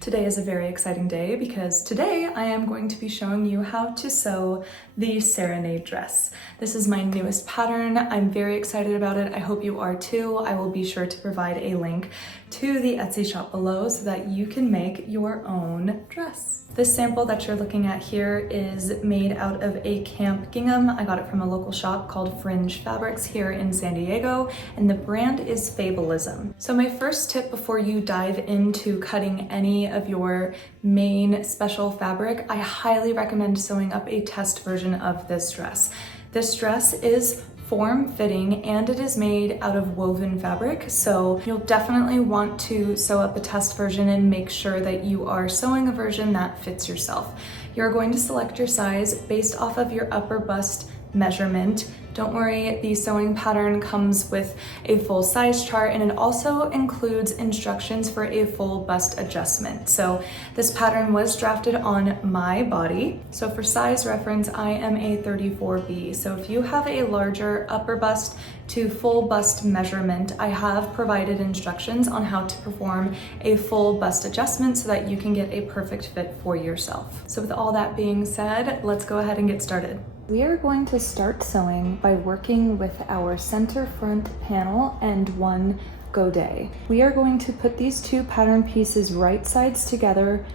Today is a very exciting day because today I am going to be showing you how to sew the Serenade dress. This is my newest pattern. I'm very excited about it. I hope you are too. I will be sure to provide a link to the Etsy shop below so that you can make your own dress. This sample that you're looking at here is made out of a camp gingham. I got it from a local shop called Fringe Fabrics here in San Diego, and the brand is Fabulism. So my first tip before you dive into cutting any of your main special fabric, I highly recommend sewing up a test version of this dress. This dress is form-fitting and it is made out of woven fabric, so you'll definitely want to sew up a test version and make sure that you are sewing a version that fits yourself. You're going to select your size based off of your upper bust measurement. Don't worry, the sewing pattern comes with a full size chart and it also includes instructions for a full bust adjustment. So this pattern was drafted on my body. So for size reference, I am a 34B. So if you have a larger upper bust to full bust measurement, I have provided instructions on how to perform a full bust adjustment so that you can get a perfect fit for yourself. So with all that being said, let's go ahead and get started. We are going to start sewing by working with our center front panel and one godet. We are going to put these two pattern pieces right sides together,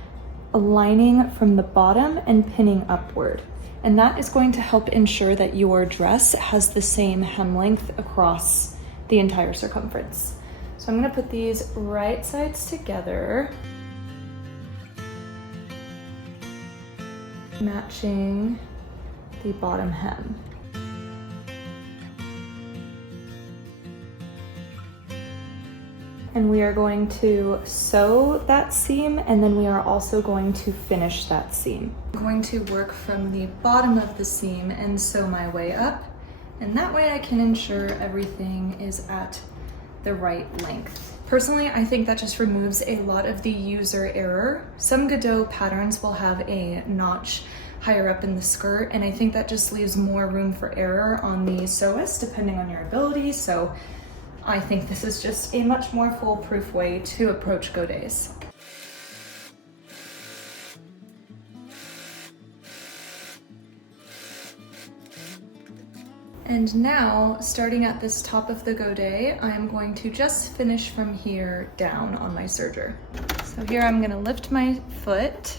aligning from the bottom and pinning upward. And that is going to help ensure that your dress has the same hem length across the entire circumference. So I'm going to put these right sides together, matching the bottom hem. And we are going to sew that seam, and then we are also going to finish that seam. I'm going to work from the bottom of the seam and sew my way up, and that way I can ensure everything is at the right length. Personally, I think that just removes a lot of the user error. Some Godot patterns will have a notch higher up in the skirt, and I think that just leaves more room for error on the sewist depending on your ability. So I think this is just a much more foolproof way to approach godets. And now, starting at this top of the godet, I'm going to just finish from here down on my serger. So here I'm gonna lift my foot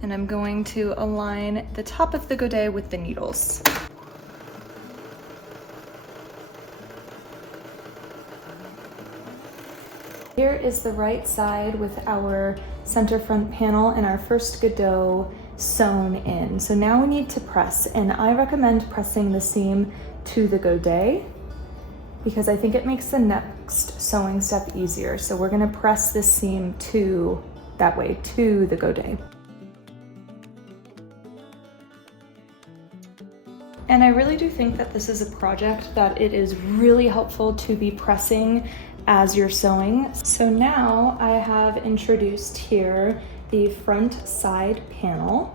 and I'm going to align the top of the godet with the needles. Here is the right side with our center front panel and our first Godot sewn in. So now we need to press, and I recommend pressing the seam to the godet because I think it makes the next sewing step easier. So we're gonna press this seam to the godet. And I really do think that this is a project that it is really helpful to be pressing as you're sewing. So now I have introduced here the front side panel,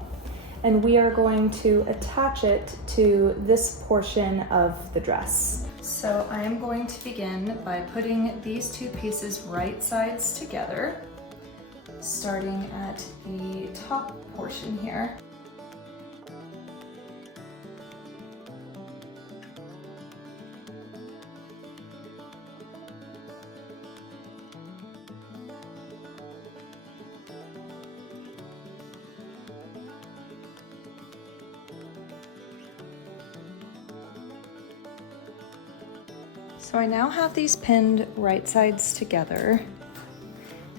and we are going to attach it to this portion of the dress. So I am going to begin by putting these two pieces right sides together, starting at the top portion here. So I now have these pinned right sides together,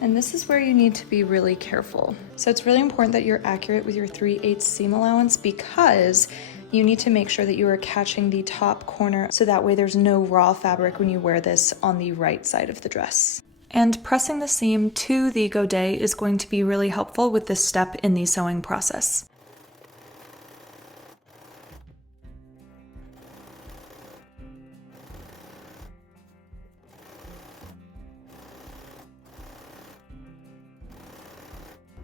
and this is where you need to be really careful. So it's really important that you're accurate with your 3/8 seam allowance because you need to make sure that you are catching the top corner so that way there's no raw fabric when you wear this on the right side of the dress. And pressing the seam to the godet is going to be really helpful with this step in the sewing process.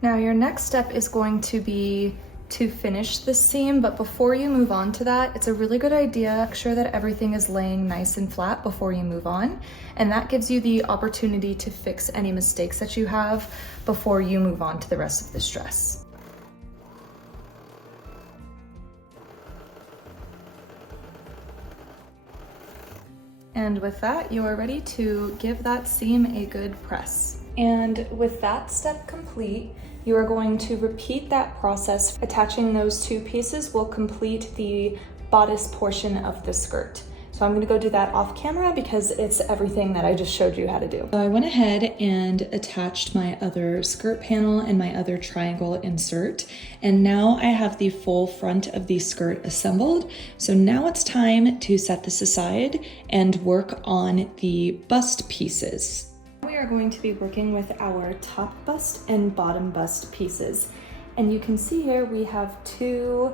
Now your next step is going to be to finish this seam, but before you move on to that, it's a really good idea. Make sure that everything is laying nice and flat before you move on. And that gives you the opportunity to fix any mistakes that you have before you move on to the rest of this dress. And with that, you are ready to give that seam a good press. And with that step complete, you are going to repeat that process. Attaching those two pieces will complete the bodice portion of the skirt. So I'm gonna go do that off camera because it's everything that I just showed you how to do. So I went ahead and attached my other skirt panel and my other triangle insert. And now I have the full front of the skirt assembled. So now it's time to set this aside and work on the bust pieces. We are going to be working with our top bust and bottom bust pieces. And you can see here we have two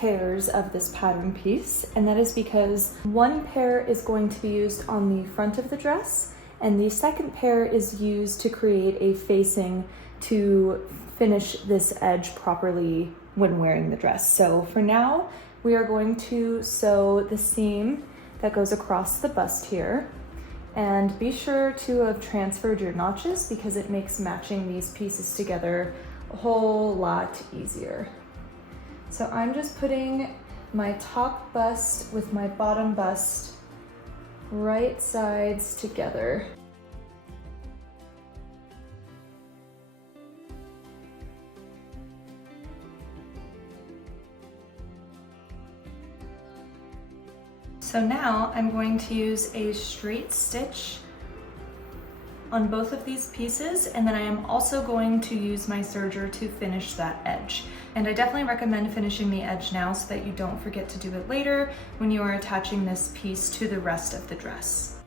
pairs of this pattern piece, and that is because one pair is going to be used on the front of the dress and the second pair is used to create a facing to finish this edge properly when wearing the dress. So for now, we are going to sew the seam that goes across the bust here, and be sure to have transferred your notches because it makes matching these pieces together a whole lot easier. So I'm just putting my top bust with my bottom bust right sides together. So now I'm going to use a straight stitch on both of these pieces, and then I am also going to use my serger to finish that edge. And I definitely recommend finishing the edge now so that you don't forget to do it later when you are attaching this piece to the rest of the dress.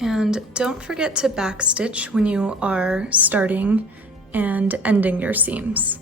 And don't forget to backstitch when you are starting and ending your seams.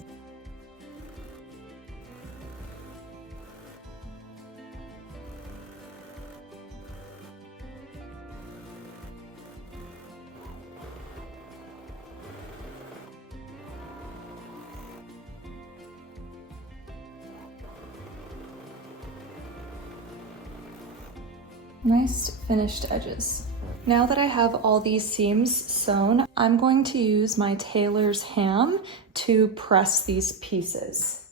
Nice finished edges. Now that I have all these seams sewn, I'm going to use my tailor's ham to press these pieces.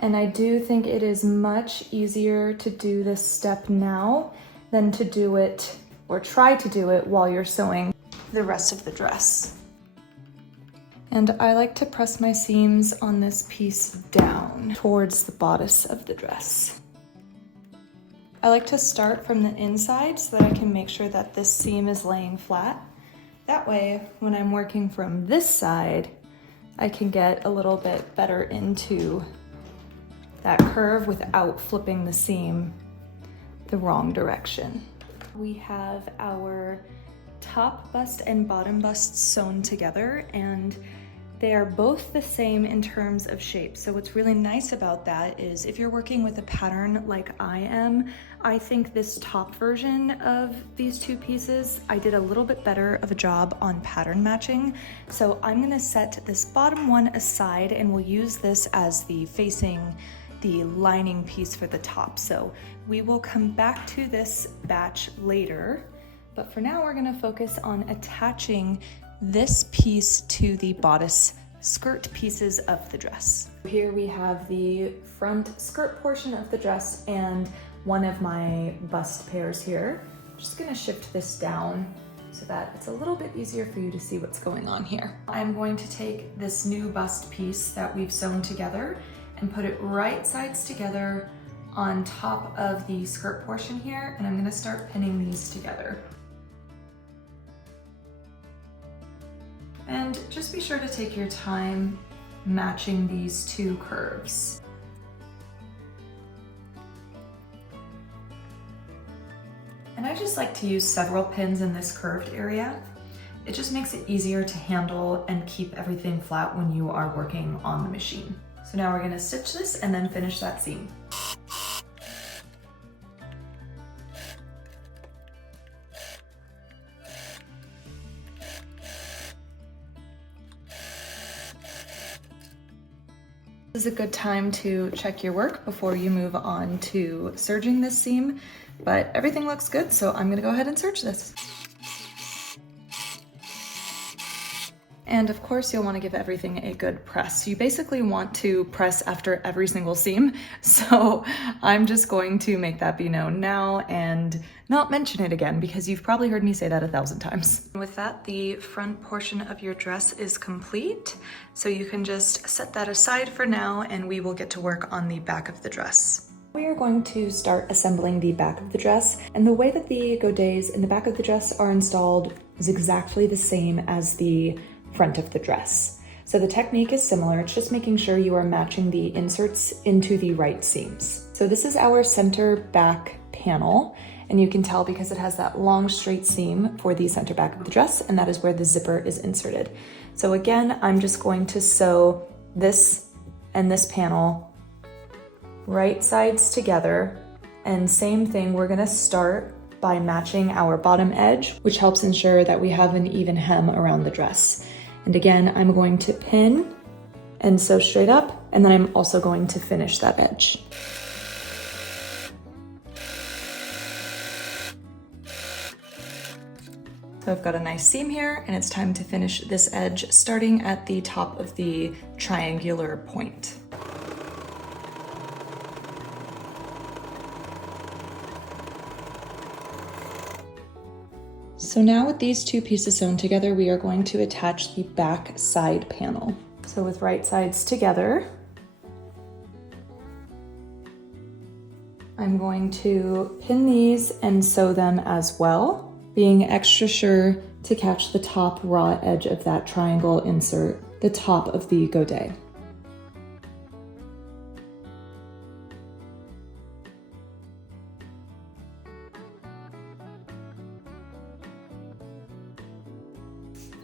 And I do think it is much easier to do this step now than to do it or try to do it while you're sewing the rest of the dress. And I like to press my seams on this piece down towards the bodice of the dress. I like to start from the inside so that I can make sure that this seam is laying flat. That way, when I'm working from this side, I can get a little bit better into that curve without flipping the seam the wrong direction. We have our top bust and bottom bust sewn together, and they are both the same in terms of shape. So what's really nice about that is if you're working with a pattern like I am, I think this top version of these two pieces, I did a little bit better of a job on pattern matching. So I'm gonna set this bottom one aside and we'll use this as the lining piece for the top. So we will come back to this batch later, but for now we're gonna focus on attaching this piece to the bodice skirt pieces of the dress. Here we have the front skirt portion of the dress and one of my bust pairs here. I'm just gonna shift this down so that it's a little bit easier for you to see what's going on here. I'm going to take this new bust piece that we've sewn together and put it right sides together on top of the skirt portion here, and I'm gonna start pinning these together. And just be sure to take your time matching these two curves. And I just like to use several pins in this curved area. It just makes it easier to handle and keep everything flat when you are working on the machine. So now we're gonna stitch this and then finish that seam. This is a good time to check your work before you move on to serging this seam, but everything looks good, so I'm gonna go ahead and serge this. And of course, you'll want to give everything a good press. You basically want to press after every single seam, so I'm just going to make that be known now and not mention it again because you've probably heard me say that 1,000 times. With that, the front portion of your dress is complete, so you can just set that aside for now and we will get to work on the back of the dress. We are going to start assembling the back of the dress, and the way that the godets in the back of the dress are installed is exactly the same as the front of the dress. So the technique is similar, it's just making sure you are matching the inserts into the right seams. So this is our center back panel, and you can tell because it has that long straight seam for the center back of the dress, and that is where the zipper is inserted. So again, I'm just going to sew this and this panel right sides together, and same thing, we're gonna start by matching our bottom edge, which helps ensure that we have an even hem around the dress. And again, I'm going to pin and sew straight up, and then I'm also going to finish that edge. So I've got a nice seam here, and it's time to finish this edge starting at the top of the triangular point. So now with these two pieces sewn together, we are going to attach the back side panel. So with right sides together, I'm going to pin these and sew them as well, being extra sure to catch the top raw edge of that triangle insert, the top of the godet.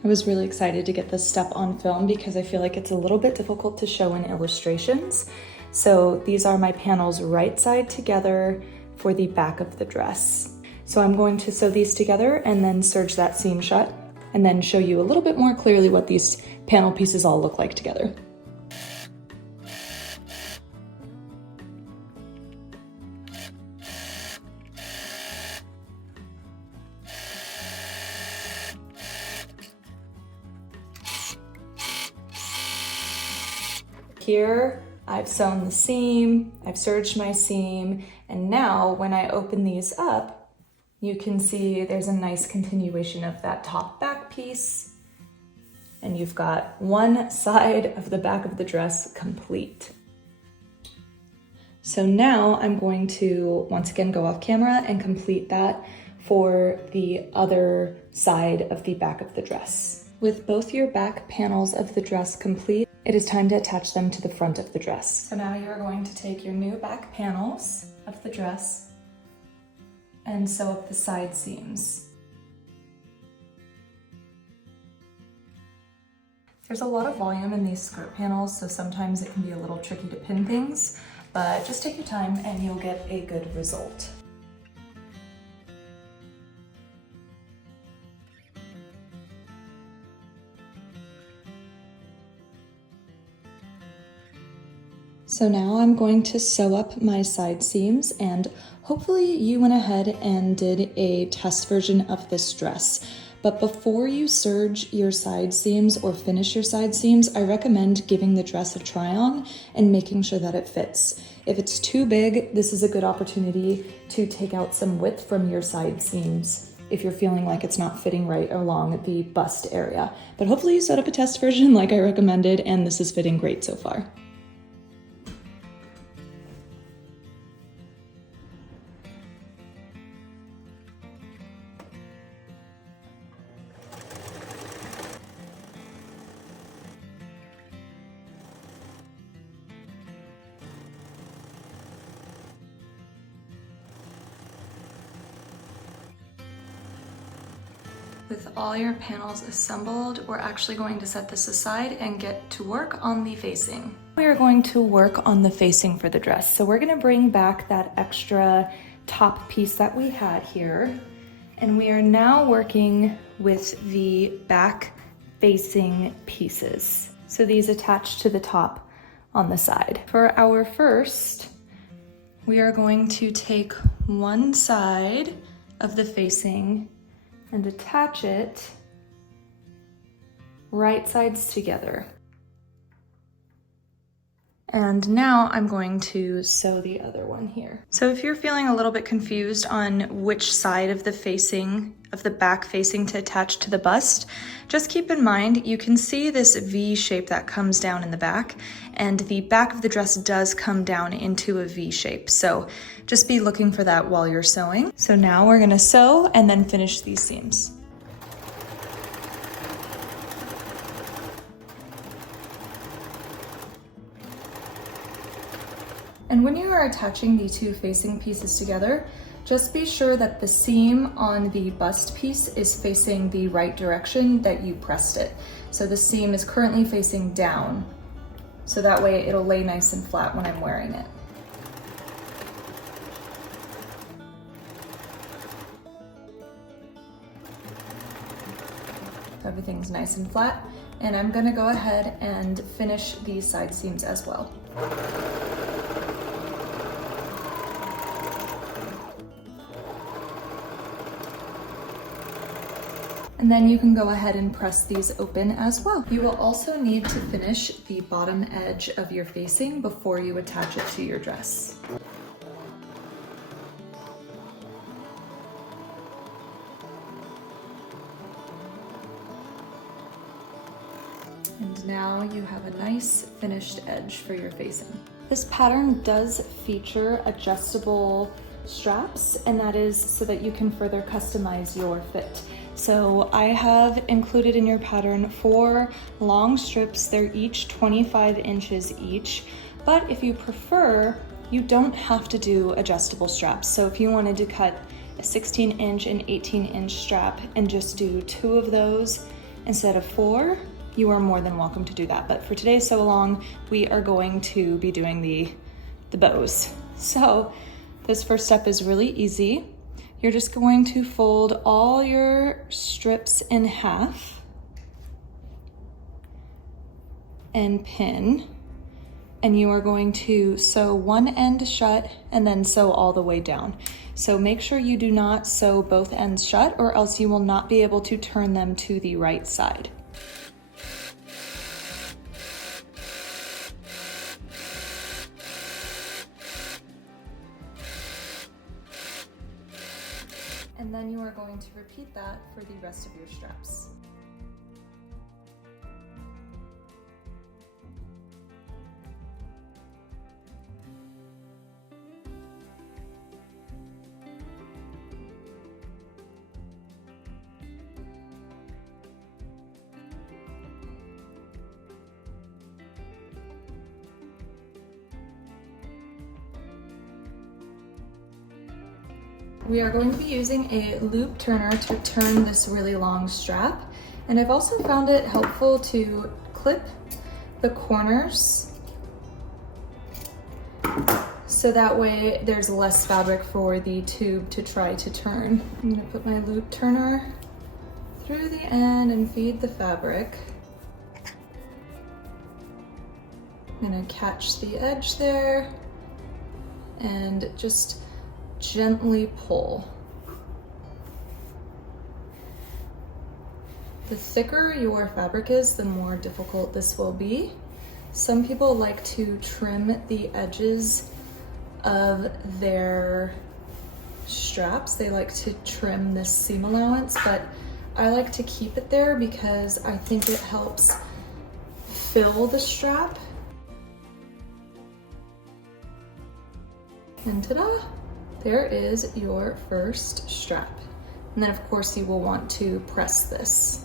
I was really excited to get this step on film because I feel like it's a little bit difficult to show in illustrations. So these are my panels right side together for the back of the dress. So I'm going to sew these together and then serge that seam shut, and then show you a little bit more clearly what these panel pieces all look like together. Here, I've sewn the seam, I've serged my seam, and now when I open these up, you can see there's a nice continuation of that top back piece, and you've got one side of the back of the dress complete. So now I'm going to once again go off camera and complete that for the other side of the back of the dress. With both your back panels of the dress complete, it is time to attach them to the front of the dress. So now you're going to take your new back panels of the dress and sew up the side seams. There's a lot of volume in these skirt panels, so sometimes it can be a little tricky to pin things, but just take your time and you'll get a good result. So now I'm going to sew up my side seams, and hopefully you went ahead and did a test version of this dress. But before you serge your side seams or finish your side seams, I recommend giving the dress a try on and making sure that it fits. If it's too big, this is a good opportunity to take out some width from your side seams if you're feeling like it's not fitting right along the bust area. But hopefully you set up a test version like I recommended, and this is fitting great so far. With all your panels assembled, we're actually going to set this aside and get to work on the facing. We are going to work on the facing for the dress. So we're gonna bring back that extra top piece that we had here, and we are now working with the back facing pieces. So these attach to the top on the side. For our first, we are going to take one side of the facing and attach it right sides together. And now I'm going to sew the other one here. So if you're feeling a little bit confused on which side of the back facing to attach to the bust, just keep in mind you can see this V shape that comes down in the back, and the back of the dress does come down into a V shape. So just be looking for that while you're sewing. So now we're gonna sew and then finish these seams. And when you are attaching the two facing pieces together, just be sure that the seam on the bust piece is facing the right direction that you pressed it. So the seam is currently facing down, so that way it'll lay nice and flat when I'm wearing it. Everything's nice and flat, and I'm gonna go ahead and finish these side seams as well. And then you can go ahead and press these open as well. You will also need to finish the bottom edge of your facing before you attach it to your dress. And now you have a nice finished edge for your facing. This pattern does feature adjustable straps, and that is so that you can further customize your fit. So I have included in your pattern 4 long strips. They're each 25 inches each, but if you prefer, you don't have to do adjustable straps. So if you wanted to cut a 16-inch and 18-inch strap and just do 2 of those instead of 4, you are more than welcome to do that. But for today's sew along, we are going to be doing the bows. So this first step is really easy. You're just going to fold all your strips in half and pin, and you are going to sew one end shut and then sew all the way down. So make sure you do not sew both ends shut, or else you will not be able to turn them to the right side. And then you are going to repeat that for the rest of your straps. We are going to be using a loop turner to turn this really long strap, and I've also found it helpful to clip the corners so that way there's less fabric for the tube to try to turn. I'm going to put my loop turner through the end and feed the fabric. I'm going to catch the edge there and just gently pull. The thicker your fabric is, the more difficult this will be. Some people like to trim the edges of their straps. They like to trim this seam allowance, but I like to keep it there because I think it helps fill the strap. And ta-da! There is your first strap. And then of course you will want to press this.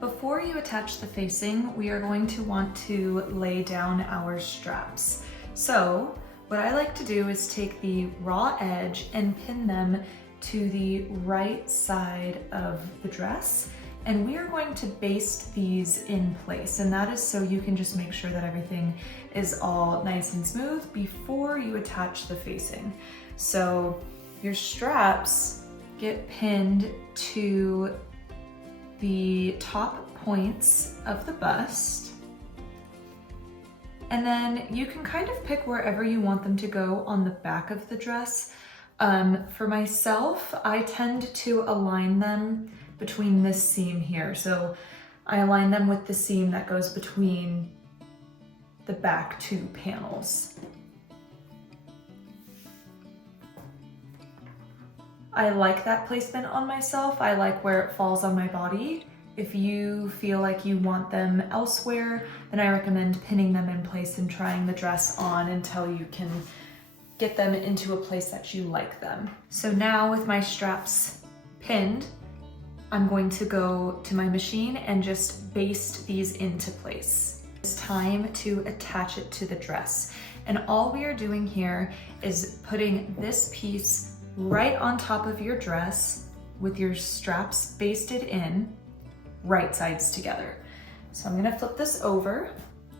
Before you attach the facing, we are going to want to lay down our straps. So what I like to do is take the raw edge and pin them to the right side of the dress. And we are going to baste these in place. And that is so you can just make sure that everything is all nice and smooth before you attach the facing. So your straps get pinned to the top points of the bust. And then you can kind of pick wherever you want them to go on the back of the dress. For myself, I tend to align them between this seam here. So I align them with the seam that goes between the back two panels. I like that placement on myself. I like where it falls on my body. If you feel like you want them elsewhere, then I recommend pinning them in place and trying the dress on until you can get them into a place that you like them. So now with my straps pinned, I'm going to go to my machine and just baste these into place. It's time to attach it to the dress. And all we are doing here is putting this piece right on top of your dress with your straps basted in, right sides together. So I'm gonna flip this over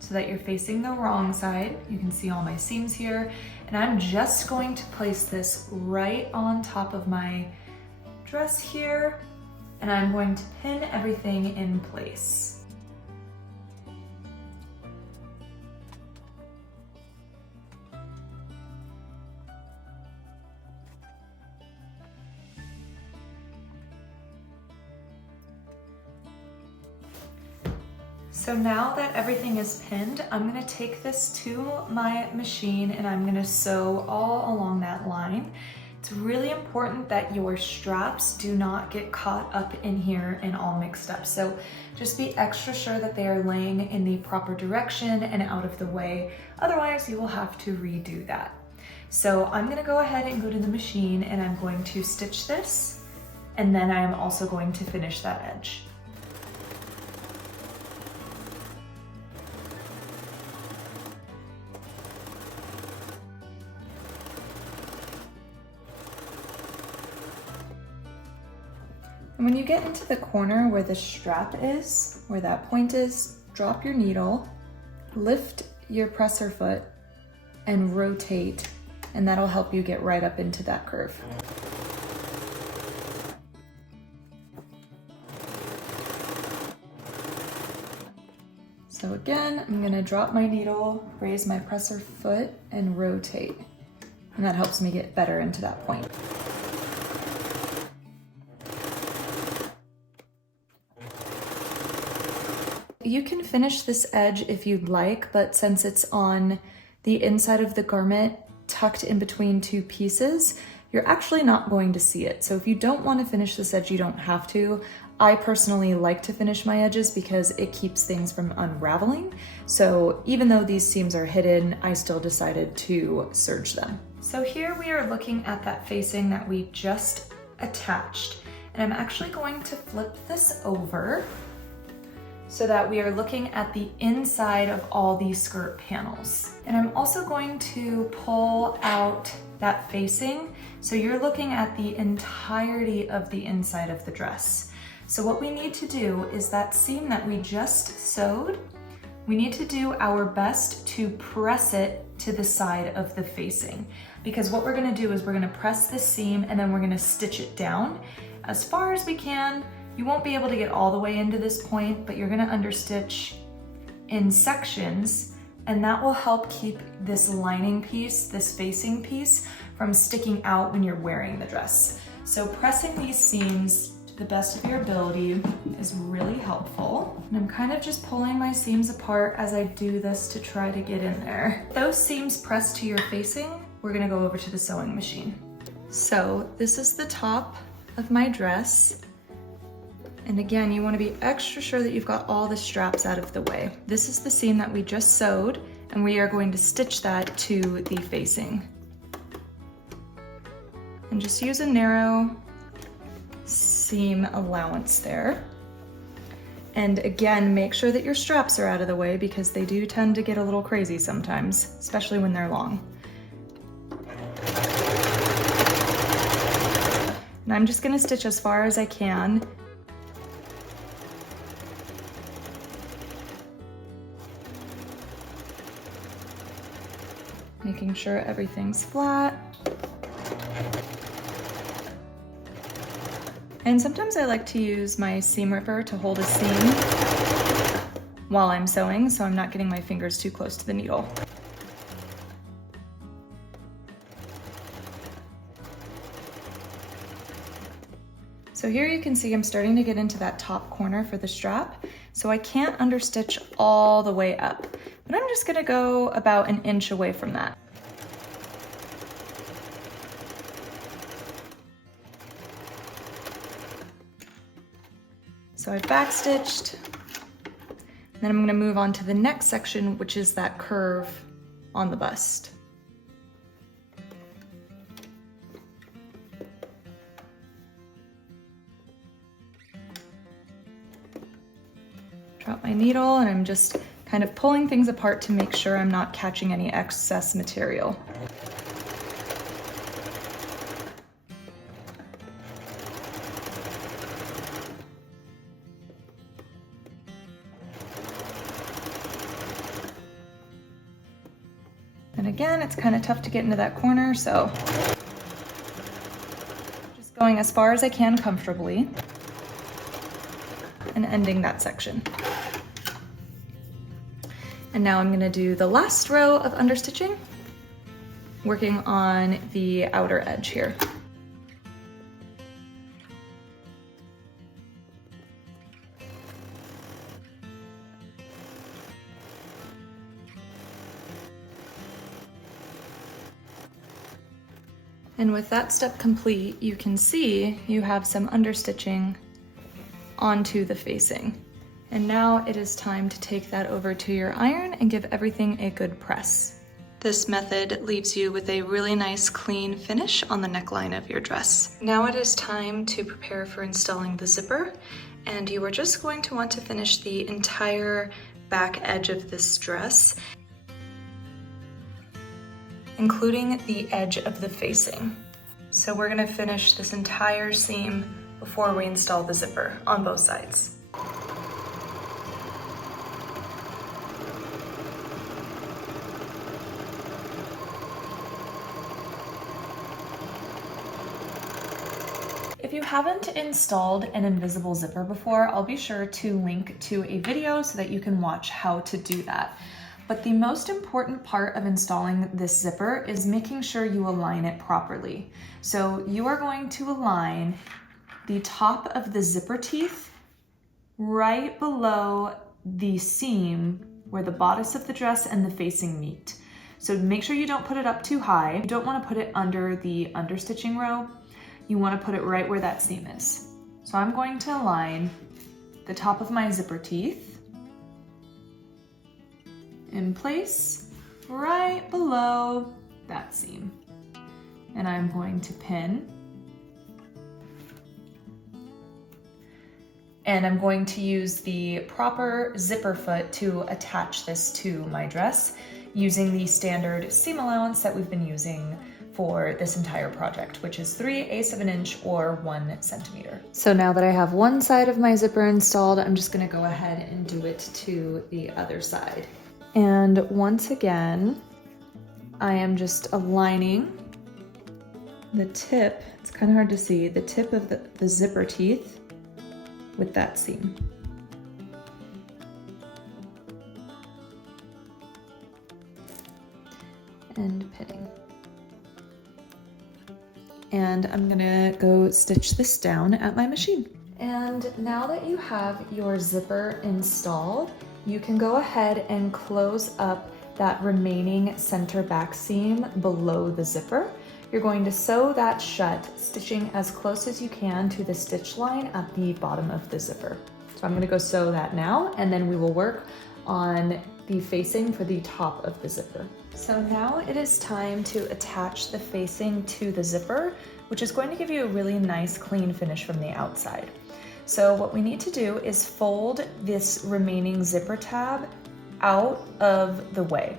so that you're facing the wrong side. You can see all my seams here. And I'm just going to place this right on top of my dress here. And I'm going to pin everything in place. So now that everything is pinned, I'm gonna take this to my machine and I'm gonna sew all along that line. It's really important that your straps do not get caught up in here and all mixed up. So just be extra sure that they are laying in the proper direction and out of the way. Otherwise, you will have to redo that. So I'm gonna go ahead and go to the machine and I'm going to stitch this. And then I am also going to finish that edge. And when you get into the corner where the strap is, where that point is, drop your needle, lift your presser foot, and rotate, and that'll help you get right up into that curve. So again, I'm gonna drop my needle, raise my presser foot, and rotate. And that helps me get better into that point. You can finish this edge if you'd like, but since it's on the inside of the garment, tucked in between two pieces, you're actually not going to see it. So if you don't want to finish this edge, you don't have to. I personally like to finish my edges because it keeps things from unraveling. So even though these seams are hidden, I still decided to serge them. So here we are looking at that facing that we just attached. And I'm actually going to flip this over so that we are looking at the inside of all these skirt panels. And I'm also going to pull out that facing, so you're looking at the entirety of the inside of the dress. So what we need to do is that seam that we just sewed, we need to do our best to press it to the side of the facing. Because what we're gonna do is we're gonna press this seam and then we're gonna stitch it down as far as we can. You won't be able to get all the way into this point, but you're gonna understitch in sections, and that will help keep this lining piece, this facing piece, from sticking out when you're wearing the dress. So pressing these seams to the best of your ability is really helpful. And I'm kind of just pulling my seams apart as I do this to try to get in there. Those seams pressed to your facing, we're gonna go over to the sewing machine. So this is the top of my dress. And again, you want to be extra sure that you've got all the straps out of the way. This is the seam that we just sewed, and we are going to stitch that to the facing. And just use a narrow seam allowance there. And again, make sure that your straps are out of the way because they do tend to get a little crazy sometimes, especially when they're long. And I'm just gonna stitch as far as I can. Making sure everything's flat. And sometimes I like to use my seam ripper to hold a seam while I'm sewing, so I'm not getting my fingers too close to the needle. So here you can see I'm starting to get into that top corner for the strap, so I can't understitch all the way up, but I'm just gonna go about an inch away from that. So I've backstitched, then I'm gonna move on to the next section, which is that curve on the bust. Drop my needle, and I'm just kind of pulling things apart to make sure I'm not catching any excess material. And again, it's kind of tough to get into that corner, so just going as far as I can comfortably and ending that section. And now I'm gonna do the last row of understitching, working on the outer edge here. And with that step complete, you can see you have some understitching onto the facing. And now it is time to take that over to your iron and give everything a good press. This method leaves you with a really nice clean finish on the neckline of your dress. Now it is time to prepare for installing the zipper, and you are just going to want to finish the entire back edge of this dress, including the edge of the facing. So we're gonna finish this entire seam before we install the zipper on both sides. If you haven't installed an invisible zipper before, I'll be sure to link to a video so that you can watch how to do that. But the most important part of installing this zipper is making sure you align it properly. So you are going to align the top of the zipper teeth right below the seam where the bodice of the dress and the facing meet. So make sure you don't put it up too high. You don't want to put it under the understitching row. You want to put it right where that seam is. So I'm going to align the top of my zipper teeth in place right below that seam. And I'm going to pin. And I'm going to use the proper zipper foot to attach this to my dress using the standard seam allowance that we've been using for this entire project, which is 3/8 of an inch or 1 centimeter. So now that I have one side of my zipper installed, I'm just gonna go ahead and do it to the other side. And once again, I am just aligning the tip, it's kind of hard to see, the tip of the zipper teeth with that seam. And pinning. And I'm gonna go stitch this down at my machine. And now that you have your zipper installed, you can go ahead and close up that remaining center back seam below the zipper. You're going to sew that shut, stitching as close as you can to the stitch line at the bottom of the zipper. So I'm gonna go sew that now, and then we will work on the facing for the top of the zipper. So now it is time to attach the facing to the zipper, which is going to give you a really nice clean finish from the outside. So what we need to do is fold this remaining zipper tab out of the way.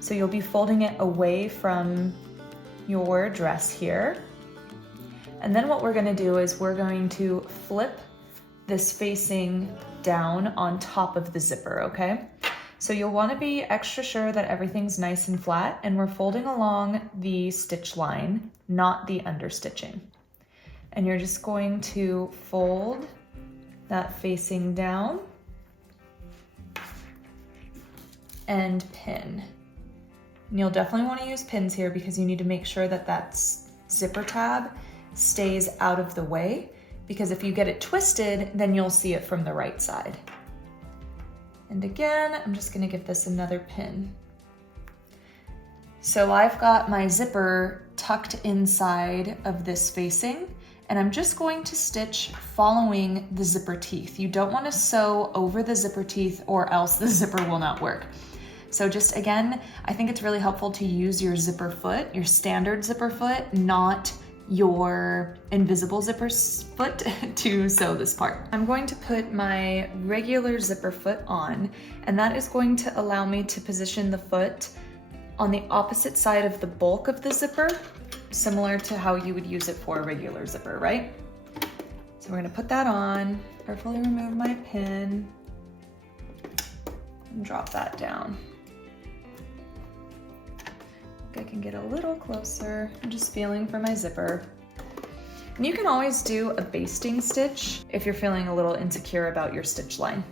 So you'll be folding it away from your dress here. And then what we're gonna do is we're going to flip this facing down on top of the zipper, okay? So you'll wanna be extra sure that everything's nice and flat, and we're folding along the stitch line, not the understitching. And you're just going to fold that facing down and pin. And you'll definitely want to use pins here because you need to make sure that that zipper tab stays out of the way, because if you get it twisted, then you'll see it from the right side. And again, I'm just gonna give this another pin. So I've got my zipper tucked inside of this facing, and I'm just going to stitch following the zipper teeth. You don't want to sew over the zipper teeth or else the zipper will not work. So just again, I think it's really helpful to use your zipper foot, your standard zipper foot, not your invisible zipper foot to sew this part. I'm going to put my regular zipper foot on, and that is going to allow me to position the foot on the opposite side of the bulk of the zipper, similar to how you would use it for a regular zipper, right? So we're gonna put that on, carefully remove my pin, and drop that down. I can get a little closer. I'm just feeling for my zipper. And you can always do a basting stitch if you're feeling a little insecure about your stitch line.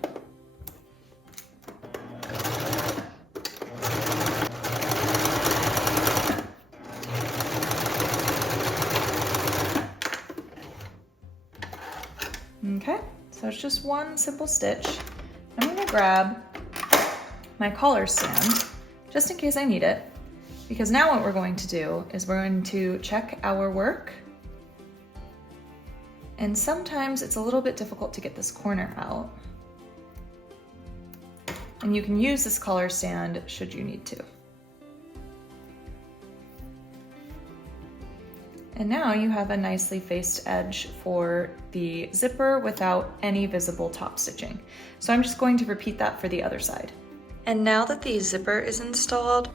Okay, so it's just one simple stitch. I'm gonna grab my collar stand just in case I need it, because now what we're going to do is we're going to check our work. And sometimes it's a little bit difficult to get this corner out. And you can use this collar stand should you need to. And now you have a nicely faced edge for the zipper without any visible top stitching. So I'm just going to repeat that for the other side. And now that the zipper is installed,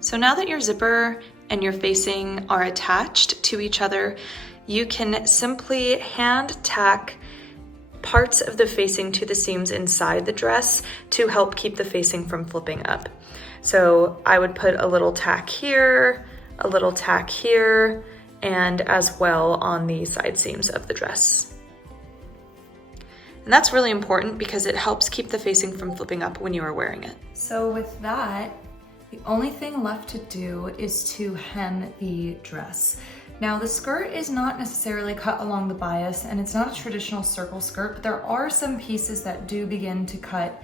so now that your zipper and your facing are attached to each other, you can simply hand tack parts of the facing to the seams inside the dress to help keep the facing from flipping up. So I would put a little tack here, a little tack here, and as well on the side seams of the dress. And that's really important because it helps keep the facing from flipping up when you are wearing it. So with that, the only thing left to do is to hem the dress. Now the skirt is not necessarily cut along the bias, and it's not a traditional circle skirt, but there are some pieces that do begin to cut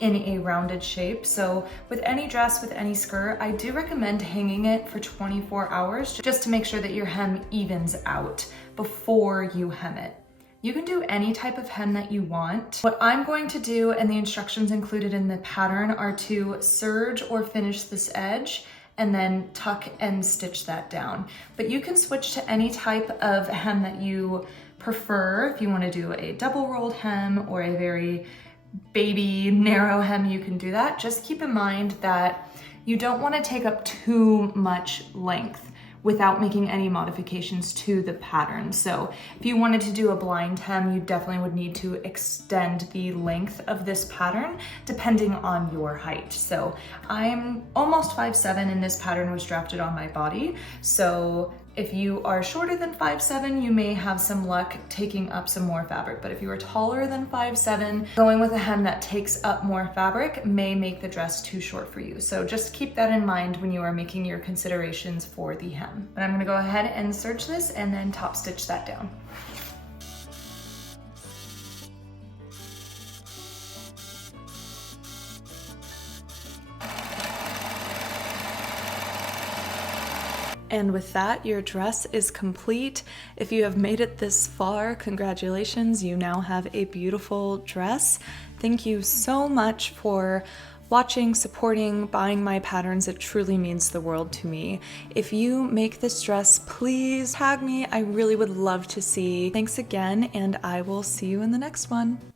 in a rounded shape. So with any dress, with any skirt, I do recommend hanging it for 24 hours just to make sure that your hem evens out before you hem it. You can do any type of hem that you want. What I'm going to do, and the instructions included in the pattern, are to serge or finish this edge and then tuck and stitch that down. But you can switch to any type of hem that you prefer. If you want to do a double rolled hem or a very baby narrow hem, you can do that. Just keep in mind that you don't want to take up too much length without making any modifications to the pattern. So if you wanted to do a blind hem, you definitely would need to extend the length of this pattern depending on your height. So I'm almost 5'7", and this pattern was drafted on my body. So if you are shorter than 5'7", you may have some luck taking up some more fabric. But if you are taller than 5'7", going with a hem that takes up more fabric may make the dress too short for you. So just keep that in mind when you are making your considerations for the hem. But I'm gonna go ahead and serge this and then top stitch that down. And with that, your dress is complete. If you have made it this far, congratulations, you now have a beautiful dress. Thank you so much for watching, supporting, buying my patterns. It truly means the world to me. If you make this dress, please tag me. I really would love to see. Thanks again, and I will see you in the next one.